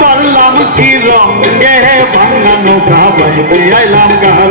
পারলাম কি রঙ্গে ভাঙানো নৌকা বাড়িতে আইলাম গান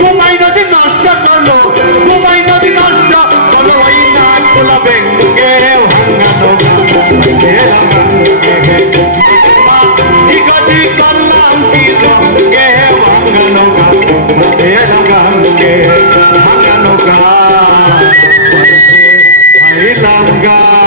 গোমাই নদী নষ্ট করল গোমাই নদী নষ্ট করল, ওই না খোলা বেঙ্গুকে ভাঙানো ঠিকাটি করলাম কি রঙকে ভাঙানো রঙকে ভাঙানো গা ভাইলাম গা